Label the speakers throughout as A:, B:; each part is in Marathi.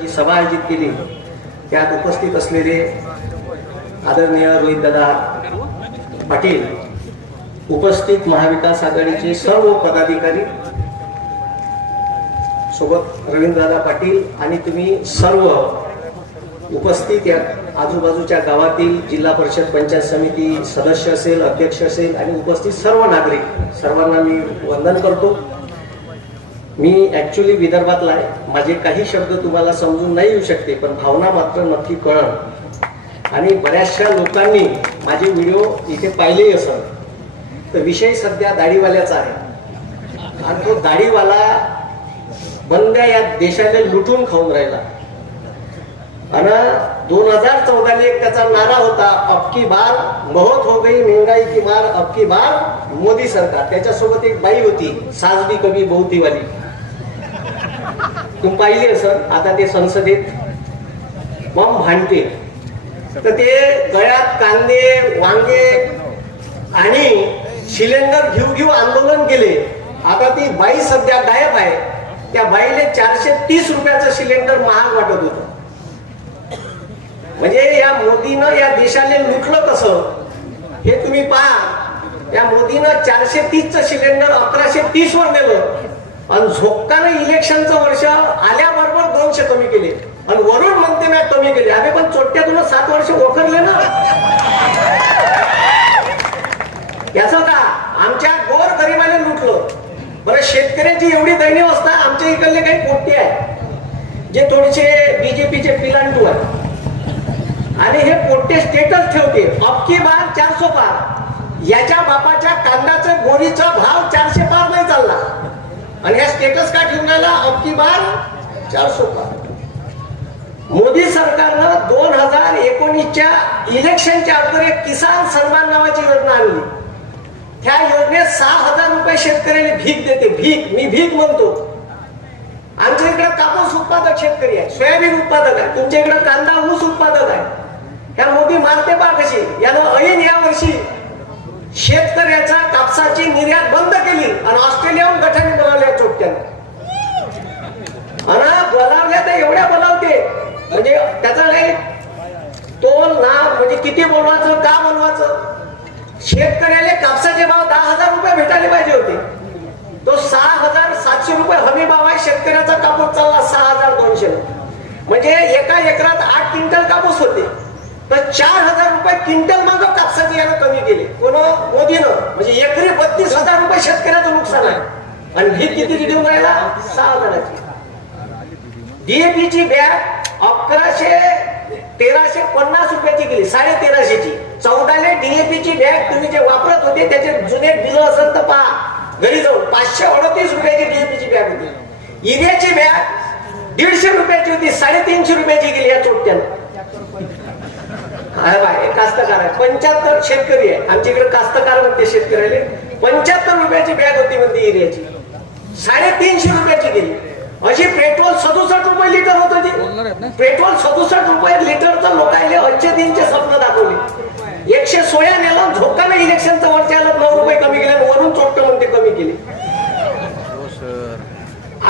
A: जी सभा आयोजित केली त्यात उपस्थित असलेले आदरणीय रोहितदादा पाटील उपस्थित महाविकास आघाडीचे सर्व पदाधिकारी सोबत रवींद्रदादा पाटील आणि तुम्ही सर्व उपस्थित या आजूबाजूच्या गावातील जिल्हा परिषद पंचायत समिती सदस्य असेल अध्यक्ष असेल आणि उपस्थित सर्व नागरिक सर्वांना मी वंदन करतो. मी ॲक्च्युली विदर्भातला आहे. माझे काही शब्द तुम्हाला समजून नाही येऊ शकते पण भावना मात्र नक्की कळण. आणि बऱ्याचशा लोकांनी माझे व्हिडिओ इथे पाहिलेही असत तर विषय सध्या दाढीवाल्याचा आहे. आणि तो दाढीवाला बंद्या या देशाला लुटून खाऊन राहिला. आणि दोन हजार चौदाला एक त्याचा नारा होता अबकी बार बहुत हो गई महंगाई की मार अबकी बार मोदी सरकार. त्याच्यासोबत एक बाई होती साजबी कवी बहुतीवाली. तुम्ही पाहिली असं आता ते संसदेत बॉम्ब भांडते तर ते गळ्यात कांदे वांगे आणि सिलेंडर घेऊ घेऊ आंदोलन केले. आता ती बाई सध्या गायब आहे. त्या बाईले चारशे तीस रुपयाचं सिलेंडर महाग वाटत होतं. म्हणजे या मोदीनं या देशाने लुटलं कसं? हे तुम्ही पहा. या मोदीनं चारशे तीसचं सिलेंडर अकराशे तीस वर नेलं. आणि झोक्काने इलेक्शनचं वर्ष आल्याबरोबर दोनशे कमी केले. आणि वरून म्हणते ना कमी केले. आम्ही पण चोट्यातून सात वर्ष ओखरले ना. याचं का? आमच्या गोर गरिबाने लुटलं. बरं शेतकऱ्याची एवढी दैनी अवस्था आमच्या इकडले काही पोट्टे आहे. जे थोडेसे बीजेपीचे पिलांटू आहे. आणि हे पोट्टे स्टेटस ठेवते. अबकी बार चारशे पार. याच्या बापाच्या कांद्याचं गोरीचा भाव चारशे पार नाही चालला. आणि या स्टेटस काय ठेवून राहिला अबकी बार चारशे पार मोदी सरकारनं दोन हजार एकोणीसच्या इलेक्शनच्या अगोदर एक किसान सन्मान नावाची योजना आणली. त्या योजनेत सहा हजार रुपये शेतकऱ्याला भीक देते. भीक मी भीक म्हणतो. आमच्या इकडे कापूस उत्पादक शेतकरी आहे सोयाबीन उत्पादक आहे तुमच्या इकडे कांदा ऊस उत्पादक आहे. ह्या मोदी मारते पा कशी यानं ऐन या वर्षी शेतकऱ्याचा कापसाची निर्यात बंद केली आणि ऑस्ट्रेलियाहून गठाने बोलावल्या चोट्याने आणि बोलावल्या तर एवढ्या बोलावते. म्हणजे त्याचा काही तोल ना म्हणजे किती बोलवायचं का बोलवायचं? शेतकऱ्याला कापसाचे भाव दहा हजार रुपये भेटायला पाहिजे होते. तो सहा हजार सातशे रुपये हमी भाव आहे शेतकऱ्याचा कापूस चालला सहा हजार दोनशे. म्हणजे एका एकरात आठ क्विंटल कापूस होते. तर चार हजार रुपये क्विंटल माग कापसाचे यानं कमी केले. कोण? मोदीनं. म्हणजे एकरी बत्तीस हजार रुपये शेतकऱ्याचं नुकसान आहे. आणि ही किती रिडिंग राहिला? सहा हजाराची डीएपीची बॅग अकराशे तेराशे पन्नास रुपयाची गेली. साडे तेराशेची. चौदाले डीएपीची बॅग तुम्ही जे वापरत होते त्याचे जुने बिल असेल तर पहा. घरी जाऊन पाचशे अडतीस रुपयाची डीएपीची बॅग होती. इरियाची बॅग दीडशे रुपयाची होती साडेतीनशे रुपयाची गेली या चोट्यानं बाय कास्तकार आहे. पंच्याहत्तर शेतकरी आहे. आमच्या इकडे कास्तकार म्हणते शेतकऱ्याला. पंच्याहत्तर रुपयाची बॅग होती म्हणते एरियाची साडेतीनशे रुपयाची गेली. अशी पेट्रोल सदुसष्ट रुपये लिटर होत होती. पेट्रोल सदुसष्ट रुपये लिटरचं लोकांनी अच्छे दिनचे स्वप्न दाखवले. एकशे सोळा नेलं झोकानं इलेक्शनचं आलं नऊ रुपये कमी केले आणि वरून चोट्ट म्हणते कमी केले.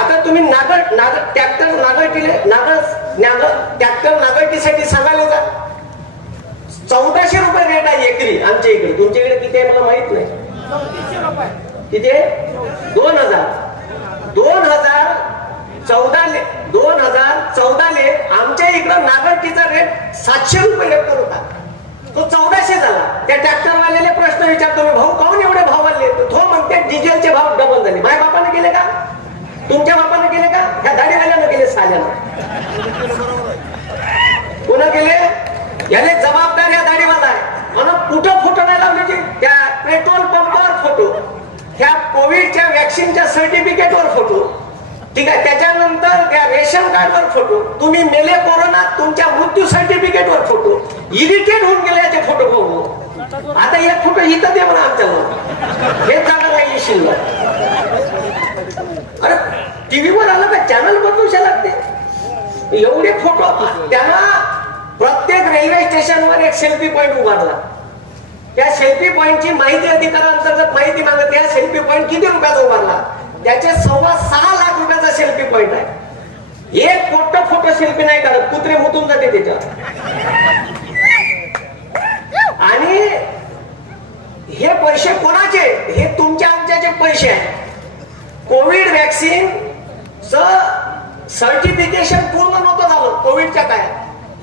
A: आता तुम्ही नागर नागर ट्रॅक्टर नागरटीले नागर नागर ट्रॅक्टर नागरटीसाठी सांगायला जा. चौदाशे रुपये रेट आहे एकरी आमच्या इकडे. तुमच्या इकडे किती आहे मला माहीत नाही. किती दोन हजार. दोन हजार चौदाले दोन हजार चौदाले आमच्या इकडं नागरटीचा रेट सातशे रुपये हेक्टर होता. तो चौदाशे झाला. त्या ट्रॅक्टर वाल्याने प्रश्न विचारतो मी भाऊ काऊन एवढे भाव तर तो म्हणते डिझेलचे भाव डबल झाले. माझ्या बापाने केले का? तुमच्या बापाने केले का? ह्या दाढीवाल्यानं केले साल्यानं. कोण केले? याने जबाबदार या दाढीवाला आहे म्हणून कुठं फोटो नाही लावले त्या पेट्रोल पंपावर फोटो त्या कोविडच्या वॅक्सिनच्या सर्टिफिकेटवर फोटो ठीक आहे? त्याच्यानंतर त्या रेशन कार्डवर फोटो तुम्ही मेले कोरोना तुमच्या मृत्यू सर्टिफिकेटवर फोटो इरिटेट होऊन गेले याचे फोटो बघू आता हे फोटो इथं दे म्हणा आमच्यावर हे जाणार नाही शिल्लक. अरे टीव्हीवर आलं का? चॅनल बदलूशा लागते एवढे फोटो त्यांना प्रत्येक रेल्वे स्टेशनवर एक सेल्फी पॉइंट उभारला. त्या सेल्फी पॉईंटची माहिती अधिकारांतर्गत माहिती मागत या सेल्फी पॉईंट किती रुपयाचा उभारला? त्याचे सव्वा सहा लाख रुपयाचा सेल्फी पॉईंट आहे. एक मोठ फोटो सेल्फी नाही काढत कुत्रे मुतून जाते त्याच्यावर आणि हे पैसे कोणाचे? हे तुमच्या आमच्याचे पैसे आहेत. कोविड व्हॅक्सिन सर्टिफिकेशन पूर्ण नव्हतं झालं कोविडच्या काय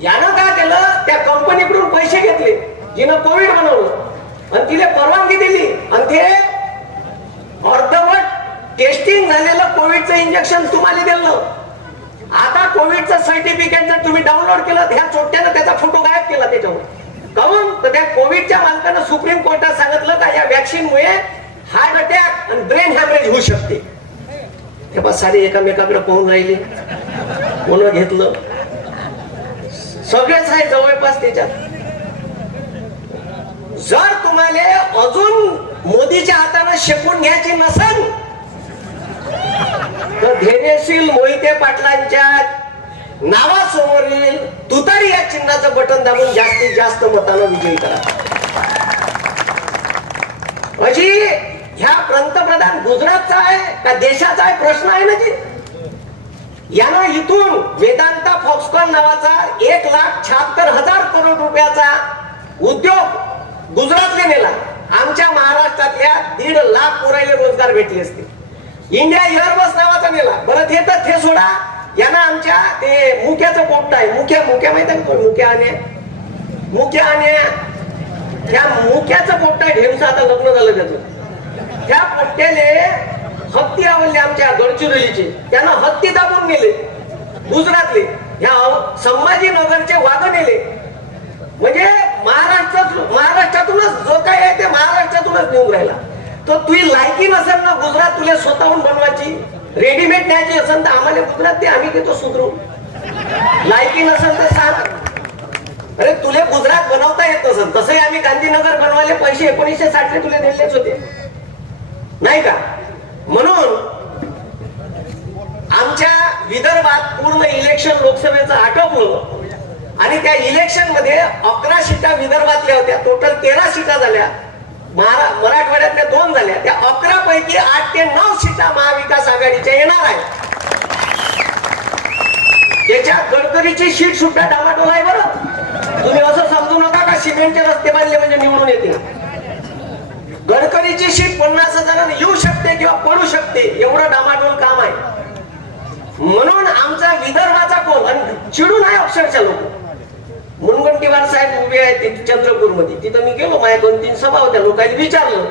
A: यानं काय केलं? त्या कंपनीकडून पैसे घेतले. जिनं कोविड बनवलं. आणि तिने परवानगी दिली. आणि ते अर्धवट टेस्टिंग झालेलं कोविडचं इंजेक्शन तुम्हाला दिलं. आता कोविडचं सर्टिफिकेट जर तुम्ही डाउनलोड केलं ह्या चोट्यानं त्याचा फोटो गायब केला त्याच्यावर. काऊन तर त्या कोविडच्या मालकानं सुप्रीम कोर्टात सांगितलं का या व्हॅक्सिनमुळे हार्ट अटॅक आणि ब्रेन हॅमरेज होऊ शकते. हे बस सारे एकामेकाकडे पाहून राहिले. कोण घेतलं? सगळेच आहे जवळपास त्याच्यात. जर तुम्हाला अजून मोदीच्या हाताने शेकून घ्यायची नसेल तर धैर्यशील मोहिते पाटलांच्या नावासमोरील तुतारी या चिन्हाचं बटन दाबून जास्तीत जास्त मतानं विजयी करा. अजी ह्या पंतप्रधान गुजरातचा आहे का देशाचा आहे? प्रश्न आहे ना जी. यानं इथून वेदांता फॉक्सकॉन नावाचा एक लाख शहात्तर हजार करोड रुपयाचा उद्योग गुजरातले नेला. आमच्या महाराष्ट्रातल्या दीड लाख पुरायले रोजगार भेटले असते. इंडिया एअरबस नावाचा नेला. बरं ते तर ते सोडा. यानं आमच्या ते मुक्याचं पोपट आहे. मुख्या मुख्या माहिती आहे मुक्या आणि मुख्या आणि त्या मुक्याचं पोपट आहे. ढेमचं आता लग्न झालं त्याचं. त्या पोट्याले हत्ती आवडले आमच्या गडचिरोलीचे. त्यांना हत्ती दाबून नेले. गुजरातले. ह्या संभाजीनगरचे वाघ नेले. म्हणजे महाराष्ट्रात महाराष्ट्रातूनच जो काय आहे ते महाराष्ट्रातूनच नेऊन राहिला. तो तुझी लायकी नसेल ना गुजरात तुला स्वतःहून बनवायची रेडीमेड न्यायची असेल तर आम्हाला गुजरात ते आम्ही देतो सुधरून लायकी नसेल तर सांग अरे तुले गुजरात बनवता येत नसेल. तसंही आम्ही गांधीनगर बनवायला पैसे एकोणीसशे साठले तुले दिलेच होते. नाही का? म्हणून आमच्या विदर्भात पूर्ण इलेक्शन लोकसभेचं आटोपलं. आणि त्या इलेक्शनमध्ये अकरा सीटा विदर्भातल्या होत्या. टोटल तेरा सीटा झाल्या. महारा मराठवाड्यातल्या दोन झाल्या. त्या अकरा पैकी आठ ते नऊ सीटा महाविकास आघाडीच्या येणार आहे त्याच्या गडकरीची सीट सुद्धा डामाटोल आहे बरं. तुम्ही असं समजू नका का सिमेंटचे रस्ते बांधले म्हणजे निवडून येते गडकरीची सीट पन्नास हजारांना येऊ शकते किंवा पडू शकते. एवढं डामाडोल काम आहे. म्हणून आमचा विदर्भाचा कोल आणि चिडून आहे अक्षरशः लोक. मुनगंटीवार साहेब उभे आहेत चंद्रपूरमध्ये तिथं मी गेलो माझ्या दोन तीन सभा होत्या लोकांनी विचारलं.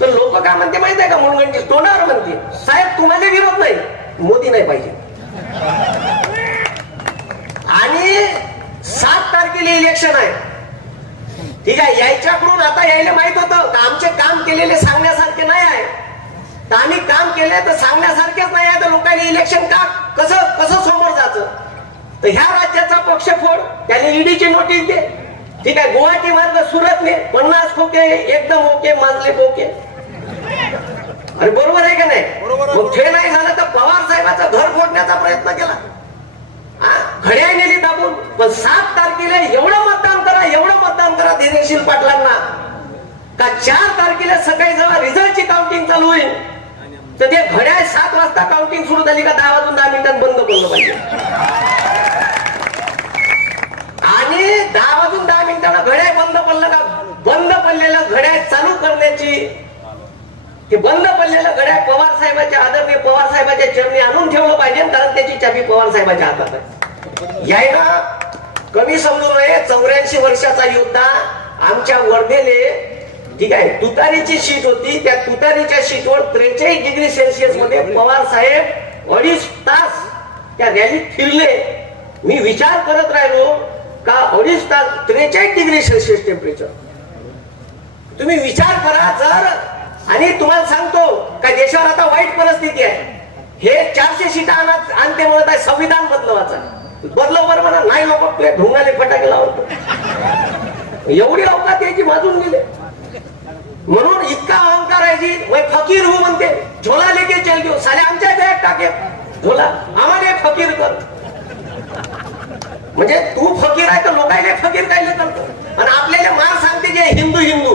A: तर लोक काय म्हणते माहीत आहे का मुनगंटी तोंडावर म्हणते साहेब तुम्हाला विरोध नाही मोदी नाही पाहिजे. आणि सात तारखेला इलेक्शन आहे. ठीक आहे यायच्याकडून आता यायला माहीत होतं आमचे काम केलेले सांगण्यासारखे नाही आहे. तर आम्ही काम केले तर सांगण्यासारखेच नाही आहे तर लोकांनी इलेक्शन का कसं कसं समोर जायचं? तर ह्या राज्याचा पक्ष फोड त्याने ईडीची नोटीस दे ठीक आहे गुवाहाटी मार्ग सुरतने पन्नास खोके एकदम ओके मानले ओके अरे बरोबर आहे का नाही? मग ते नाही झालं तर पवार साहेबाचं घर फोडण्याचा प्रयत्न केला. घड्याळ नेली दाबून. पण सात तारखेला एवढं मतदान करा एवढं मतदान करा धैर्यशील पाटलांना. का चार तारखेला सकाळी जेव्हा रिझल्टची काउंटिंग चालू होईल तर ते घड्याळ सात वाजता काउंटिंग सुरू झाली का दहा वाजून दहा मिनिटात बंद बोललं पाहिजे. आणि दहा वाजून दहा मिनिटाला घड्याळ बंद पडलं का बंद पडलेलं घड्याळ चालू करण्याची ते बंद पडलेलं घड्याळ पवार साहेबांच्या आदरणीय पवार साहेबांच्या चरणी आणून ठेवलं पाहिजे कारण त्याची चाबी पवार साहेबांच्या हातात आहे. यायला कमी समजू नये चौऱ्याऐंशी वर्षाचा योद्धा आमच्या वर्धेने ठीक आहे? तुतारीची सीट होती. त्या तुतारीच्या सीटवर त्रेचाळीस डिग्री सेल्सिअसमध्ये पवार साहेब अडीच तास त्या रॅलीत फिरले. मी विचार करत राहिलो का अडीच तास त्रेचाळीस डिग्री सेल्सिअस टेम्परेचर तुम्ही विचार करा जर. आणि तुम्हाला सांगतो का देशावर आता वाईट परिस्थिती आहे. हे चारशे सीटा आणत आणते म्हणत आहे संविधान बदलवायचं बदलव बरं म्हणा नाही नको तुझ्या ढोंगाले फटाके लावतो एवढी अवकात यायची माजून गेले. म्हणून इतका अहंकार आहे जी मैं फकीर हो म्हणते. झोला लेके चल गयो. साले आमच्या बॅग टाके. झोला आम्हाला फकीर कर. म्हणजे तू फकीर आहे तर लोकायले फकीर काय करतो. आणि आपल्याला मार सांगते जे हिंदू हिंदू.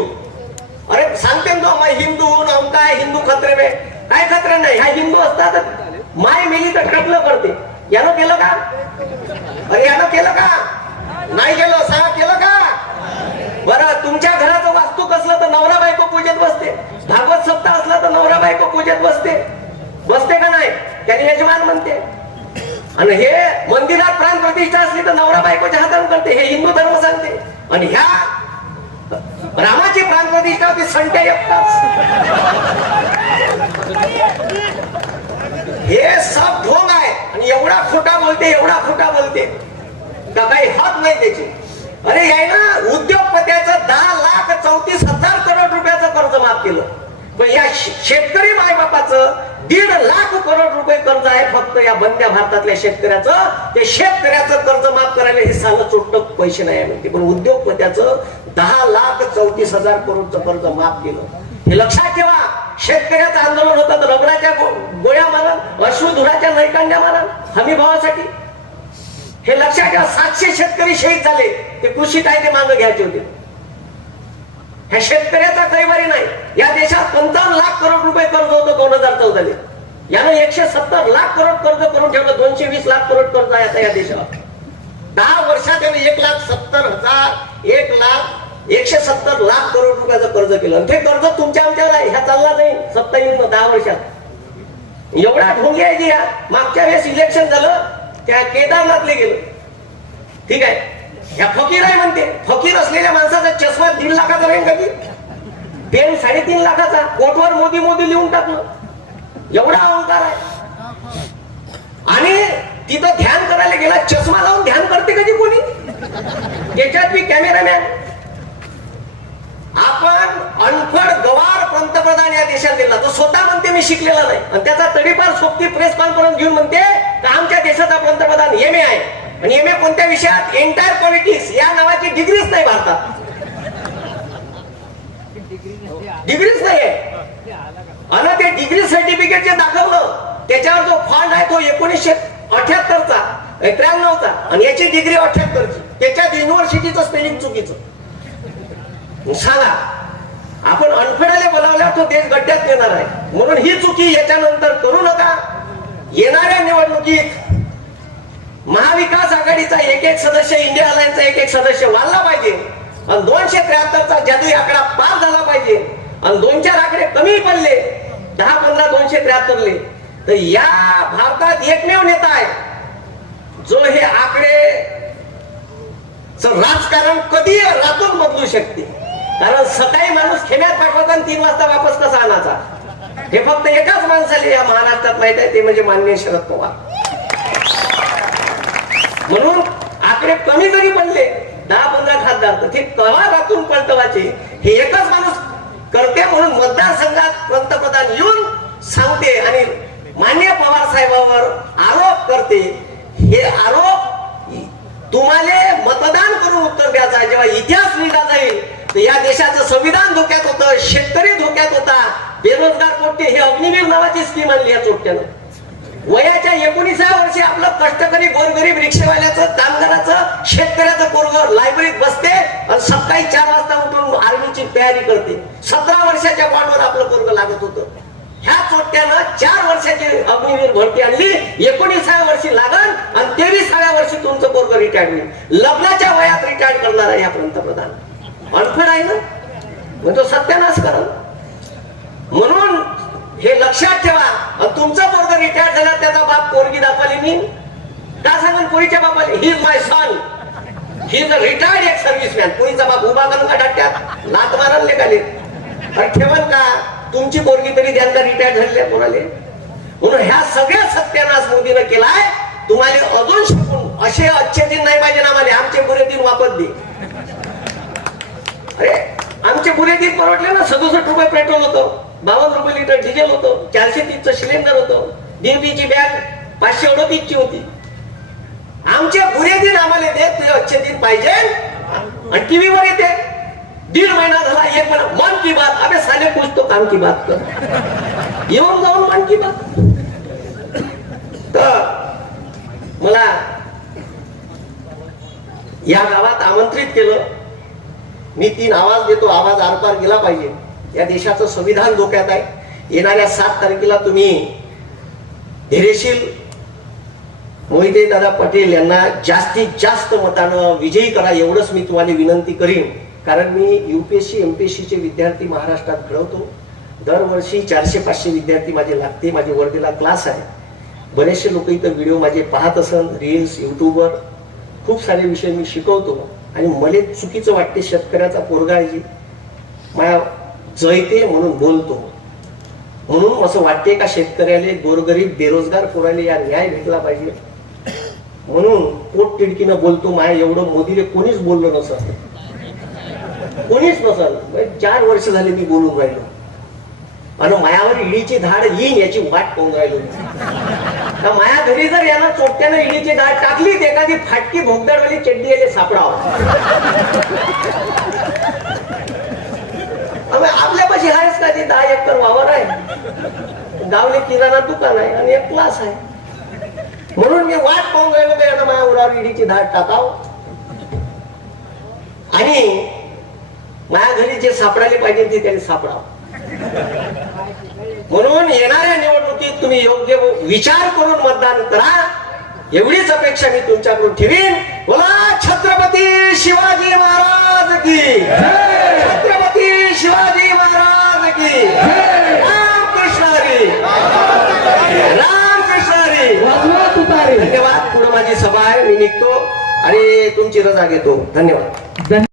A: अरे सांगते ना तो मैं हिंदू होऊन अमका आहे हिंदू खतरे बे? काय खतरे नाही? ह्या हिंदू असतात माय मेली तर टकलं करते. यानं केलं का? अरे यानं केलं का? नाही केलं सांगा केलं का? बरं तुमच्या घराचं वास्तू कसलं तर नवरा बायको पूजेत बसते. भागवत सप्ताह असला तर नवरा बायको पूजेत बसते. बसते का नाही? त्याने यजमान म्हणते. आणि हे मंदिरात प्राण प्रतिष्ठा असली तर नवरा बायकोच्या हाताने करते. हे हिंदू धर्म सांगते. आणि ह्या रामाची प्राण प्रतिष्ठा होती संटे हे सब ढोंग आहे. आणि एवढा खोटा बोलते एवढा खोटा बोलते. का काही हात नाही त्याची. अरे याय ना उद्योगपत्याचं दहा लाख चौतीस हजार करोड रुपयाचं कर्ज माफ केलं. पण या शेतकरी मायबापाचं दीड लाख करोड रुपये कर्ज आहे फक्त या बंद्या भारतातल्या शेतकऱ्याचं. ते शेतकऱ्याचं कर्ज माफ करायला हे सालं चोट पैसे नाही आहे म्हणते. पण उद्योगपत्याचं दहा लाख चौतीस हजार करोडचं कर्ज माफ केलं. हे लक्षात ठेवा. शेतकऱ्याचं आंदोलन होतं रबराच्या गोळ्या गोळ्या मारण अश्रुधुराच्या नैकांड्या मारण हमी भावासाठी हे लक्षात ठेवा सातशे शेतकरी शहीद झाले. ते कृषी कायदे मागे घ्यायचे होते. ह्या शेतकऱ्याचा कैवारी नाही. या देशात पंचावन्न लाख करोड रुपये कर्ज होतं दोन हजार चौदाले. यानं एकशे सत्तर लाख करोड कर्ज करून ठेवलं दोनशे वीस लाख करोड कर्ज आहे आता या देशावर दहा वर्षात त्याने एक लाख सत्तर हजार एक लाख एकशे सत्तर लाख करोड रुपयाचं कर्ज केलं. ते कर्ज तुमच्या आमच्यावर आहे. ह्या चालला जाईल सत्ता येईल दहा वर्षात. एवढा ढोंगी आहे जी या. मागच्या वेळेस इलेक्शन झालं त्या केदारनाथले गेलं. ठीक आहे? ह्या फकीर आहे म्हणते. फकीर असलेल्या माणसाचा चष्मा दीड लाखाचा राहील कधी पेन साडेतीन लाखाचा. कोटवर मोदी मोदी लिहून टाकलं. एवढा अहंकार आहे. आणि तिथं ध्यान करायला गेला चष्मा लावून ध्यान करते कधी कोणी? त्याच्यात मी कॅमेरामॅन आपण अनफड गवार पंतप्रधान या देशात दिला तो स्वतः म्हणते मी शिकलेला नाही. आणि त्याचा तडीपार सोबती प्रेस कॉन्फरन्स घेऊन म्हणते तर आमच्या देशाचा पंतप्रधान एम ए आहे. आणि एम ए कोणत्या विषयात? एंटायर पॉलिटिक्स या नावाची डिग्रीच नाही भारतात. डिग्रीच नाहीये आहे. ते डिग्री सर्टिफिकेट जे दाखवलं त्याच्यावर जो फॉल्ट आहे तो एकोणीसशे अठ्याहत्तरचा त्र्याण्णवचा. आणि याची डिग्री अठ्याहत्तरची. त्याच्यात युनिव्हर्सिटीचं स्पेलिंग चुकीचं. सांगा. आपण अनफेडाले बोलावल्यावर तो देश गड्ड्यात येणार आहे. म्हणून ही चुकी याच्यानंतर करू येणाऱ्या निवडणुकीत महाविकास आघाडीचा एक एक सदस्य इंडिया अलायन्सचा एक एक सदस्य वाढला पाहिजे. आणि दोनशे त्र्याहत्तरचा जादू आकडा पार झाला पाहिजे. आणि दोन चार आकडे कमी पडले. दहा पंधरा दोनशे त्र्याहत्तरले. तर या भारतात एकमेव नेता आहे. जो हे आकडे च राजकारण कधी रातून बदलू शकते. कारण सकाळी माणूस खेड्यात पाठवता आणि तीन वाजता वापस कसा आणायचा? हे फक्त एकाच माणसाला या महाराष्ट्रात माहीत आहे ते म्हणजे मान्य शरद पवार. म्हणून आकडे कमी जरी बनले दहा पंधरा खासदार तर ते कवा रातून पलटवायचे? हे एकच माणूस करते म्हणून मतदारसंघात पंतप्रधान येऊन सांगते आणि मान्य पवार साहेबांवर आरोप करते. हे आरोप तुम्हाला मतदान करून उत्तर द्यायचा जेव्हा इतिहास लिहिला जाईल तर या देशाचं संविधान धोक्यात होतं शेतकरी धोक्यात होता. बेरोजगार पोट्टे हे अग्निवीर नावाची स्कीम आणली या चोट्यानं वयाच्या एकोणीसाव्या वर्षी आपलं कष्टकरी गोरगरीब रिक्षेवाल्याचं कामगाराचं शेतकऱ्याचं पोरग लायब्ररीत बसते आणि सकाळी चार वाजता उठून आर्मीची तयारी करते. सतरा वर्षाच्या बॉन्डवर आपलं पोरग लागत होतं. ह्या चोट्यानं चार वर्षाची अग्निवीर भरती आणली एकोणीसाव्या वर्षी लागण आणि तेवीसाव्या वर्षी तुमचं पोरग रिटायर्ड होईल. लग्नाच्या वयात रिटायर्ड करणार आहे या पंतप्रधान. अनफड आहे ना? मग तो सत्यानाश करल म्हणून हे लक्षात ठेवा. तुमचा पोरग रिटायर झाला त्याचा बाप पोरगी दाखवली मी. का सांगून पोरीच्या बापाला? ही my son he is retired एक सर्व्हिसमॅन पोरीचा बाप उभा करून का टाकत्यात लात मारण लेखाले अरे ठेवल का? तुमची पोरगी तरी द्याल रिटायर झालेल्या पोराले. म्हणून ह्या सगळ्या सत्यानाश मोदीनं केलाय. तुम्हाला अजून शिकून असे अच्छे दिन नाही पाहिजे ना आम्हाला. आमचे बुरे दिन वापस दे. अरे आमचे बुरे दिन परवडले ना सदुसष्ट रुपये पेट्रोल होतं बावन्न रुपये लिटर डिझेल होतं चारशे तीसचं सिलेंडर होतं डीपीची बॅग पाचशे अडतीसची होती. आमचे बुरे दिन आम्हाला दे तुझे अच्छे दिन पाहिजे. आणि टीव्ही वर येते. दीड महिना झाला एक महिना मन की बात. अबे साले कुछ तो काम की बात कर. येऊन जाऊन मन की बात. तर मला या गावात आमंत्रित केलं. मी तीन आवाज देतो आवाज आरपार गेला पाहिजे. या देशाचं संविधान धोक्यात आहे. येणाऱ्या सात तारखेला तुम्ही धैर्यशील मोहिते दादा पटेल यांना जास्तीत जास्त मतानं विजयी करा एवढंच मी तुम्हाला विनंती करीन. कारण मी युपीएससी एस सीचे विद्यार्थी महाराष्ट्रात घडवतो. दरवर्षी चारशे पाचशे विद्यार्थी माझे लागते माझे वर्धेला क्लास आहे. बरेचसे लोक इथं व्हिडिओ माझे पाहत असन रील्स युट्यूबवर खूप सारे विषय मी शिकवतो. आणि मला चुकीचं वाटते शेतकऱ्याचा पोरगा आहे. जी माया जयते म्हणून बोलतो. म्हणून असं वाटते का शेतकऱ्याले गोरगरीब बेरोजगार पोराले या न्याय भेटला पाहिजे. म्हणून पोट तिडकीनं बोलतो माया एवढं मोदीले कोणीच बोललो नसत कोणीच नसल म्हणजे चार वर्ष झाले मी बोलून राहिलो. आणि मायावर इडीची धाड येईन याची वाट पाहून राहिलो तर माया घरी जर यानं चोट्यानं इडीची दाट टाकली एखादी फाटकी भोगदाडवाली चड्डी याले सापडाव. आपल्यापाशी आहेच का ते दहा एकर वावर आहे. गावले किराणा दुकान आहे आणि एक क्लास आहे. म्हणून मी वाट पाहून राहिलो का यानं माझ्या उरावर इडीची धाड टाकाव. आणि माझ्या घरी जे सापडायला पाहिजे ते त्याने सापडावं. म्हणून येणाऱ्या निवडणुकीत तुम्ही योग्य विचार करून मतदान करा. एवढीच अपेक्षा मी तुमच्याकडून ठेवीन. बोला छत्रपती शिवाजी महाराज की. छत्रपती शिवाजी महाराज की. रामकृष्ण हरी रामकृष्ण हरी धन्यवाद. पुढे माझी सभा आहे. मी निघतो आणि तुमची रजा घेतो. धन्यवाद.
B: धन्यवाद.